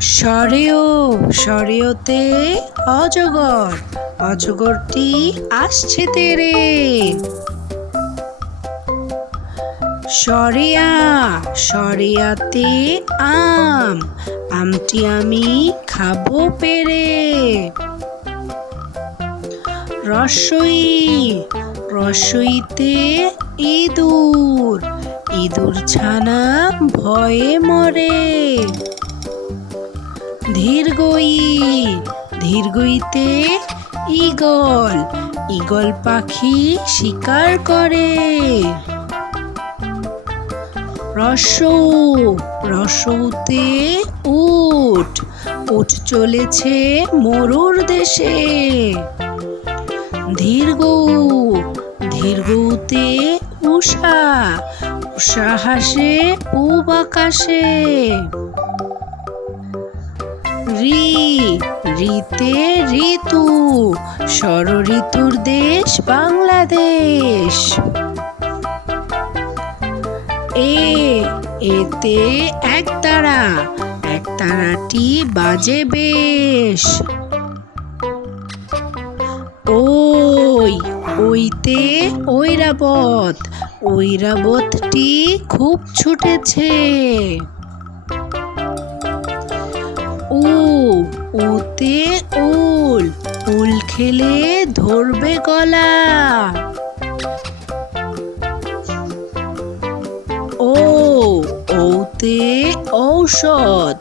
সরেও, সরেওতে অজগর, অজগরটি আসছে তেরে। সরেয়া, সরেয়াতে আম, আমটি আমি খাব পেরে। রসই, রসইতে ইঁদুর ইঁদুর ছানা ভয়ে মরে। ধীরগই ধীরগইতে ঈগল। ঈগল পাখি শিকার করে। রসৌ, রসৌতে উট। উট চলেছে মরুর দেশে। ধীরগৌ, ধীরগৌতে উষা। উষা হাসে পূব আকাশে। রি, রিতে ঋতু ষড় ঋতুর দেশ বাংলাদেশ। এ, এতে একতারা একতারাটি বাজে বেশ। ওই, ওইতে ঐরাবত, ঐরাবতটি খুব ছুটেছে। উ উতে উল উল খেলে ধরবে গলা। ও ওতে ঔষধ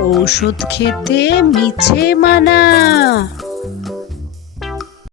ঔষধ খেতে মিছে মানা।